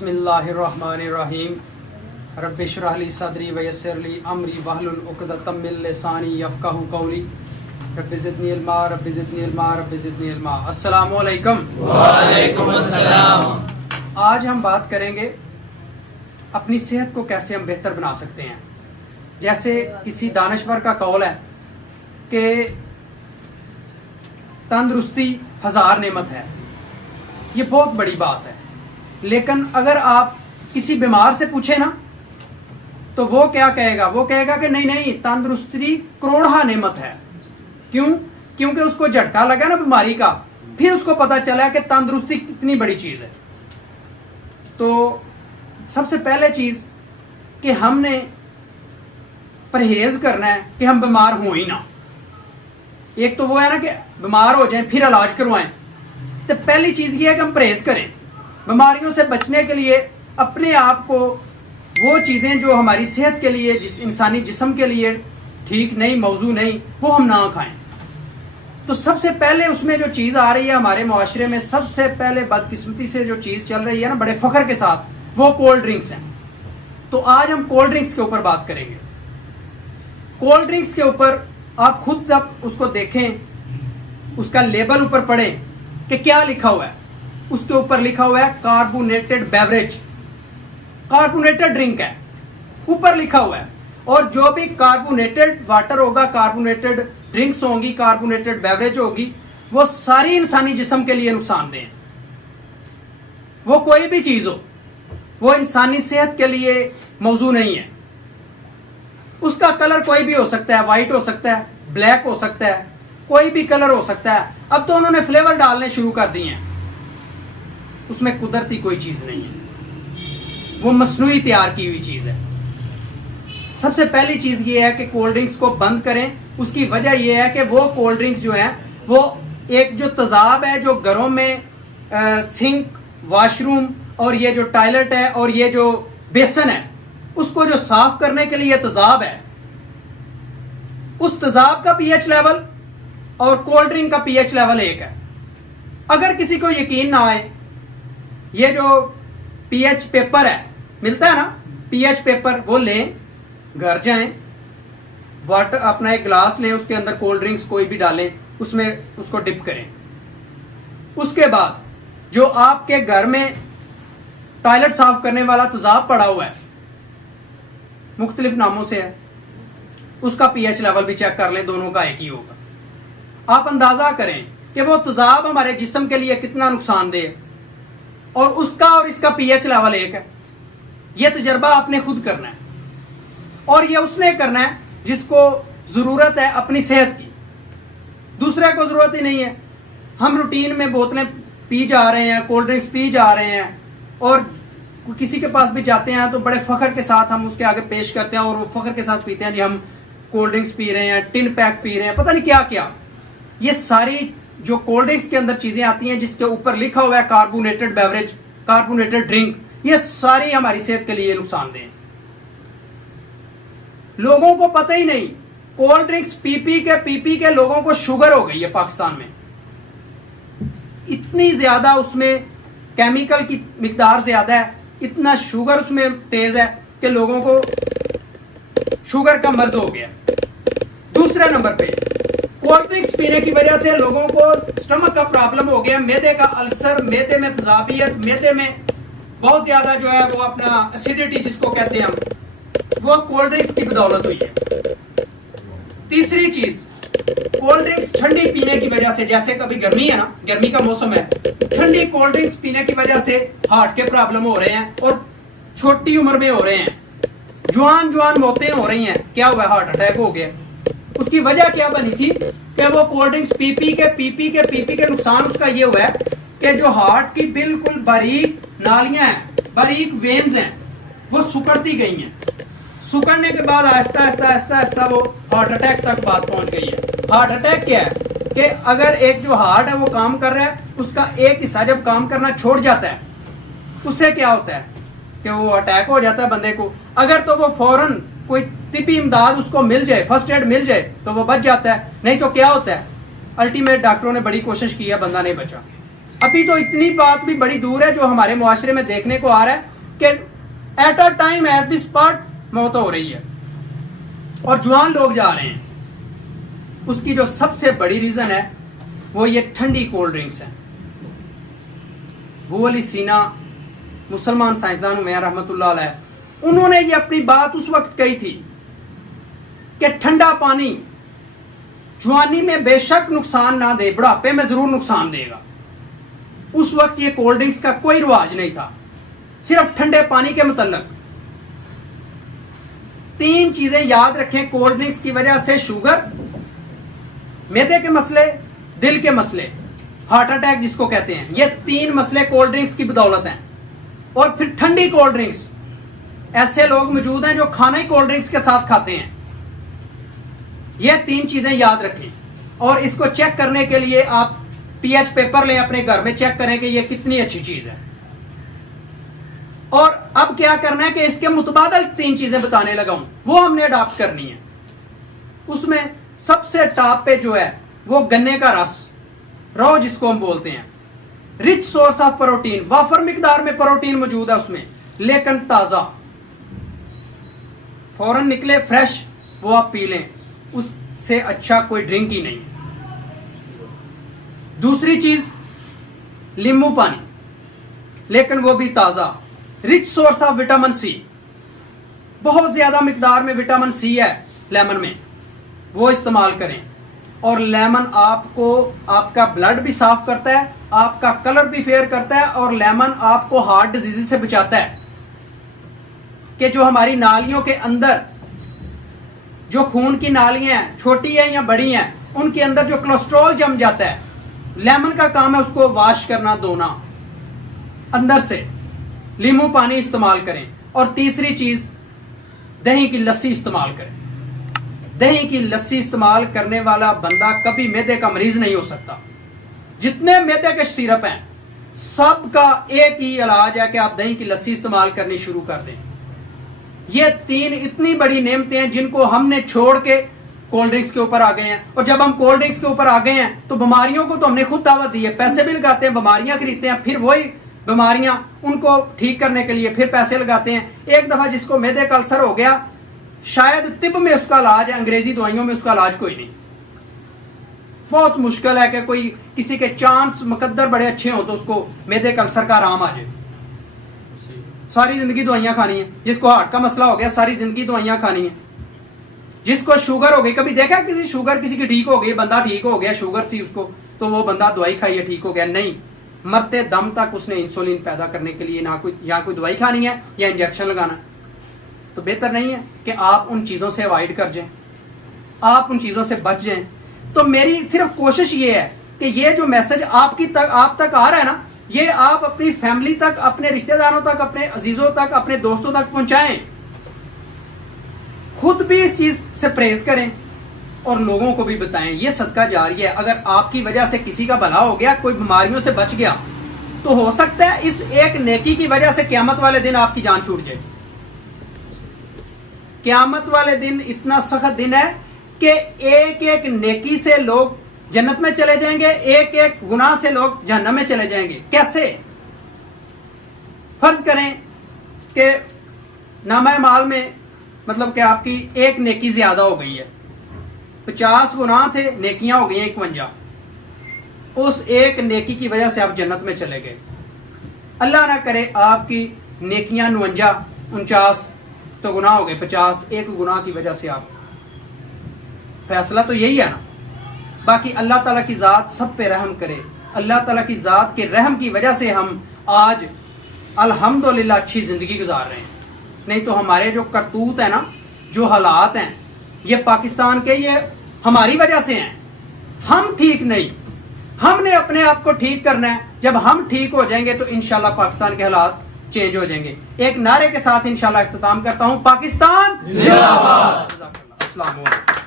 बिस्मिल्लाहिर्रहमानिर्रहीम रब्बि इश्रह ली सदरी वयस्सिर ली अमरी वहलुल उक़दतम मिन लिसानी यफ़क़हू क़ौली रब्बि ज़िदनी इल्मा रब्बि ज़िदनी इल्मा रब्बि ज़िदनी इल्मा। अस्सलामु अलैकुम। वालेकुम अस्सलाम। आज हम बात करेंगे अपनी सेहत को कैसे हम बेहतर बना सकते हैं। जैसे किसी दानश्वर का कौल है कि तंदुरुस्ती हज़ार नेमत है। ये बहुत बड़ी बात है, लेकिन अगर आप किसी बीमार से पूछे ना तो वो क्या कहेगा? वो कहेगा कि नहीं नहीं, तंदुरुस्ती करोड़हा नेमत है। क्यों? क्योंकि उसको झटका लगा ना बीमारी का, फिर उसको पता चला कि तंदुरुस्ती कितनी बड़ी चीज़ है। तो सबसे पहले चीज़ कि हमने परहेज करना है कि हम बीमार हो ही ना। एक तो वो है ना कि बीमार हो जाएं फिर इलाज करवाएं। तो पहली चीज़ ये है कि हम परहेज करें। बीमारियों से बचने के लिए अपने आप को वो चीज़ें जो हमारी सेहत के लिए, जिस इंसानी जिस्म के लिए ठीक नहीं, मौजू नहीं, वो हम ना खाएं। तो सबसे पहले उसमें जो चीज़ आ रही है हमारे मुआशरे में, सबसे पहले बदकिस्मती से जो चीज़ चल रही है ना बड़े फ़ख्र के साथ, वो कोल्ड ड्रिंक्स हैं। तो आज हम कोल्ड ड्रिंक्स के ऊपर बात करेंगे। कोल्ड ड्रिंक्स के ऊपर आप खुद जब उसको देखें, उसका लेबल ऊपर पढ़ें कि क्या लिखा हुआ है। उसके ऊपर लिखा हुआ है कार्बोनेटेड बेवरेज, कार्बोनेटेड ड्रिंक है, ऊपर लिखा हुआ है। और जो भी कार्बोनेटेड वाटर होगा, कार्बोनेटेड ड्रिंक्स होंगी, कार्बोनेटेड बेवरेज होगी, वो सारी इंसानी जिस्म के लिए नुकसानदेह है। वो कोई भी चीज़ हो, वो इंसानी सेहत के लिए मौजू नहीं है। उसका कलर कोई भी हो सकता है, वाइट हो सकता है, ब्लैक हो सकता है, कोई भी कलर हो सकता है। अब तो उन्होंने फ्लेवर डालने शुरू कर दिए हैं। उसमें कुदरती कोई चीज़ नहीं है, वो मसनूई तैयार की हुई चीज़ है। सबसे पहली चीज़ ये है कि कोल्ड ड्रिंक्स को बंद करें। उसकी वजह यह है कि वो कोल्ड ड्रिंक्स जो हैं, वो एक जो तेज़ाब है जो घरों में सिंक, वॉशरूम और ये जो टॉयलेट है और ये जो बेसन है, उसको जो साफ करने के लिए तेज़ाब है, उस तेज़ाब का पीएच लेवल और कोल्ड ड्रिंक का पीएच लेवल एक है। अगर किसी को यकीन ना आए, ये जो पीएच पेपर है मिलता है ना, पीएच पेपर, वो लें, घर जाएं, वाटर अपना एक गिलास लें, उसके अंदर कोल्ड ड्रिंक्स कोई भी डालें, उसमें उसको डिप करें। उसके बाद जो आपके घर में टॉयलेट साफ करने वाला तेज़ाब पड़ा हुआ है, मुख्तलिफ नामों से है, उसका पीएच लेवल भी चेक कर लें, दोनों का एक ही होगा। आप अंदाजा करें कि वो तेज़ाब हमारे जिस्म के लिए कितना नुकसानदेह है, और उसका और इसका पीएच लेवल एक है। यह तजर्बा आपने खुद करना है, और यह उसने करना है जिसको ज़रूरत है अपनी सेहत की। दूसरे को ज़रूरत ही नहीं है। हम रूटीन में बोतलें पी जा रहे हैं, कोल्ड ड्रिंक्स पी जा रहे हैं, और किसी के पास भी जाते हैं तो बड़े फ़ख्र के साथ हम उसके आगे पेश करते हैं और वो फ़ख्र के साथ पीते हैं, जी हम कोल्ड ड्रिंक्स पी रहे हैं, टिन पैक पी रहे हैं, पता नहीं क्या क्या। ये सारी जो कोल्ड ड्रिंक्स के अंदर चीज़ें आती हैं जिसके ऊपर लिखा हुआ है कार्बोनेटेड बेवरेज, कार्बोनेटेड ड्रिंक, ये सारी हमारी सेहत के लिए नुकसानदेह हैं। लोगों को पता ही नहीं। कोल्ड ड्रिंक्स पी पी के लोगों को शुगर हो गई है पाकिस्तान में। इतनी ज्यादा उसमें केमिकल की मिकदार ज्यादा है, इतना शुगर उसमें तेज है कि लोगों को शुगर का मर्ज हो गया। दूसरे नंबर पे कोल्ड ड्रिंक्स पीने की वजह से लोगों को स्टमक का प्रॉब्लम हो गया, मैदे का अल्सर, मैदे में तेजाबियत, मैदे में बहुत ज्यादा जो है वो अपना एसिडिटी जिसको कहते हैं हम, वो कोल्ड ड्रिंक्स की बदौलत हुई है। तीसरी चीज, कोल्ड ड्रिंक्स ठंडी पीने की वजह से, जैसे कभी गर्मी है ना, गर्मी का मौसम है, ठंडी कोल्ड ड्रिंक्स पीने की वजह से हार्ट के प्रॉब्लम हो रहे हैं, और छोटी उम्र में हो रहे हैं, जवान मौतें हो रही हैं। क्या हुआ? हार्ट अटैक हो गया। उसकी वजह क्या बनी थी कि वो कोल्ड ड्रिंक्स पी पी के नुकसान उसका ये हुआ है कि जो हार्ट की बिल्कुल बारीक नालियां हैं, बारीक वेन्स हैं, वो सुकड़ती गई हैं। सुकड़ने के बाद आहिस्ता आहिस्ता वो हार्ट अटैक तक बात पहुंच गई है। हार्ट अटैक क्या है कि अगर एक जो हार्ट है वो काम कर रहा है, उसका एक हिस्सा जब काम करना छोड़ जाता है, उससे क्या होता है कि वो अटैक हो जाता है बंदे को। अगर तो वो फौरन कोई तिब्बी इमदाद उसको मिल जाए, फर्स्ट एड मिल जाए, तो वो बच जाता है। नहीं तो क्या होता है, अल्टीमेट डॉक्टरों ने बड़ी कोशिश की है, बंदा नहीं बचा। अभी तो इतनी बात भी बड़ी दूर है, जो हमारे मुआशरे में देखने को आ रहा है کہ at a time at the spot موت ہو رہی ہے اور جوان لوگ جا رہے ہیں. اس کی جو سب سے بڑی ریزن ہے وہ یہ ٹھنڈی کولڈ ڈرنکس ہیں. ابو علی سینا مسلمان سائنسدان ہوئے ہیں رحمۃ اللہ علیہ, انہوں نے یہ اپنی بات اس وقت کہی تھی کہ ٹھنڈا پانی جوانی میں بے شک نقصان نہ دے, بڑھاپے میں ضرور نقصان دے گا. اس وقت یہ کولڈ ڈرنکس کا کوئی رواج نہیں تھا, صرف ٹھنڈے پانی کے متعلق. 3 چیزیں یاد رکھیں کولڈ ڈرنکس کی وجہ سے: شوگر, معدے کے مسئلے, دل کے مسئلے, ہارٹ اٹیک جس کو کہتے ہیں. یہ 3 مسئلے کولڈ ڈرنکس کی بدولت ہیں. اور پھر ٹھنڈی کولڈ ڈرنکس, ایسے لوگ موجود ہیں جو کھانا ہی کولڈ ڈرنکس کے ساتھ کھاتے ہیں. یہ 3 چیزیں یاد رکھیں, اور اس کو چیک کرنے کے لیے آپ پی ایچ پیپر لیں, اپنے گھر میں چیک کریں کہ یہ کتنی اچھی چیز ہے. اور اب کیا کرنا ہے کہ اس کے متبادل 3 چیزیں بتانے لگا ہوں, وہ ہم نے اڈاپٹ کرنی ہے. اس میں سب سے ٹاپ پہ جو ہے وہ گنے کا رس, رو جس کو ہم بولتے ہیں. رچ سورس آف پروٹین, وافر مقدار میں پروٹین موجود ہے اس میں, لیکن تازہ, فوراً نکلے فریش, وہ آپ پی لیں, اس سے اچھا کوئی ڈرنک ہی نہیں. دوسری چیز لیمو پانی, لیکن وہ بھی تازہ, rich source of vitamin C, بہت زیادہ مقدار میں وٹامن سی ہے لیمن میں, وہ استعمال کریں. اور لیمن آپ کو آپ کا بلڈ بھی صاف کرتا ہے, آپ کا کلر بھی فیئر کرتا ہے, اور لیمن آپ کو ہارٹ ڈیزیز سے بچاتا ہے. کہ جو ہماری نالیوں کے اندر جو خون کی نالیاں ہیں, چھوٹی ہیں یا بڑی ہیں, ان کے اندر جو کولیسٹرول جم جاتا ہے, لیمن کا کام ہے اس کو واش کرنا, دھونا اندر سے. لیمو پانی استعمال کریں. اور تیسری چیز دہی کی لسی استعمال کریں. دہی کی لسی استعمال کرنے والا بندہ کبھی معدے کا مریض نہیں ہو سکتا. جتنے معدے کے سیرپ ہیں سب کا ایک ہی علاج ہے کہ آپ دہی کی لسی استعمال کرنی شروع کر دیں. یہ 3 اتنی بڑی نعمتیں ہیں جن کو ہم نے چھوڑ کے کولڈ ڈرنکس کے اوپر آ گئے ہیں. اور جب ہم کولڈ ڈرنکس کے اوپر آ گئے ہیں تو بیماریوں کو تو ہم نے خود دعوت دی ہے, پیسے بھی لگاتے ہیں, بیماریاں خریدتے ہیں, پھر وہی بیماریاں ان کو ٹھیک کرنے کے لیے پھر پیسے لگاتے ہیں. ایک دفعہ جس کو معدے کا السر ہو گیا, شاید طب میں اس کا علاج ہے, انگریزی دوائیوں میں اس کا علاج کوئی نہیں. بہت مشکل ہے کہ کوئی کسی کے چانس مقدر بڑے اچھے ہوں تو اس کو معدے کا السر کا آرام آ جائے. ساری زندگی دوائیاں کھانی ہیں. جس کو ہارٹ کا مسئلہ ہو گیا ساری زندگی دوائیاں کھانی ہیں. جس کو شوگر ہو گئی, کبھی دیکھا کسی شوگر کسی کی ٹھیک ہو گئی, بندہ ٹھیک ہو گیا, شوگر سی اس کو, تو وہ بندہ دوائی کھائیے ٹھیک ہو گیا؟ نہیں, مرتے دم تک اس نے انسولین پیدا کرنے کے لیے نہ کوئی دوائی کھانی ہے یا انجیکشن لگانا. تو بہتر نہیں ہے کہ آپ ان چیزوں سے اوائڈ کر جائیں, آپ ان چیزوں سے بچ جائیں. تو میری صرف کوشش یہ ہے کہ یہ جو میسج آپ تک آ رہا ہے نا, یہ آپ اپنی فیملی تک, اپنے رشتہ داروں تک, اپنے عزیزوں تک, اپنے دوستوں تک پہنچائیں. خود بھی اس چیز سے پرہیز کریں اور لوگوں کو بھی بتائیں. یہ صدقہ جاری ہے. اگر آپ کی وجہ سے کسی کا بھلا ہو گیا, کوئی بیماریوں سے بچ گیا, تو ہو سکتا ہے اس ایک نیکی کی وجہ سے قیامت والے دن آپ کی جان چھوٹ جائے. قیامت والے دن اتنا سخت دن ہے کہ ایک ایک نیکی سے لوگ جنت میں چلے جائیں گے, ایک ایک گناہ سے لوگ جہنم میں چلے جائیں گے. کیسے؟ فرض کریں کہ نامہ مال میں مطلب کہ آپ کی ایک نیکی زیادہ ہو گئی ہے, 50 گناہ تھے, نیکیاں ہو گئی ہیں 51. اس ایک نیکی کی وجہ سے آپ جنت میں چلے گئے. اللہ نہ کرے آپ کی نیکیاں 49 49 تو گناہ ہو گئے 50, ایک گناہ کی وجہ سے آپ, فیصلہ تو یہی ہے نا. باقی اللہ تعالیٰ کی ذات سب پہ رحم کرے. اللہ تعالیٰ کی ذات کے رحم کی وجہ سے ہم آج الحمدللہ اچھی زندگی گزار رہے ہیں. نہیں تو ہمارے جو کرتوت ہیں نا, جو حالات ہیں, یہ پاکستان کے, یہ ہماری وجہ سے ہیں. ہم ٹھیک نہیں, ہم نے اپنے آپ کو ٹھیک کرنا ہے. جب ہم ٹھیک ہو جائیں گے تو انشاءاللہ پاکستان کے حالات چینج ہو جائیں گے. ایک نعرے کے ساتھ انشاءاللہ اختتام کرتا ہوں. پاکستان زندہ باد. السلام علیکم.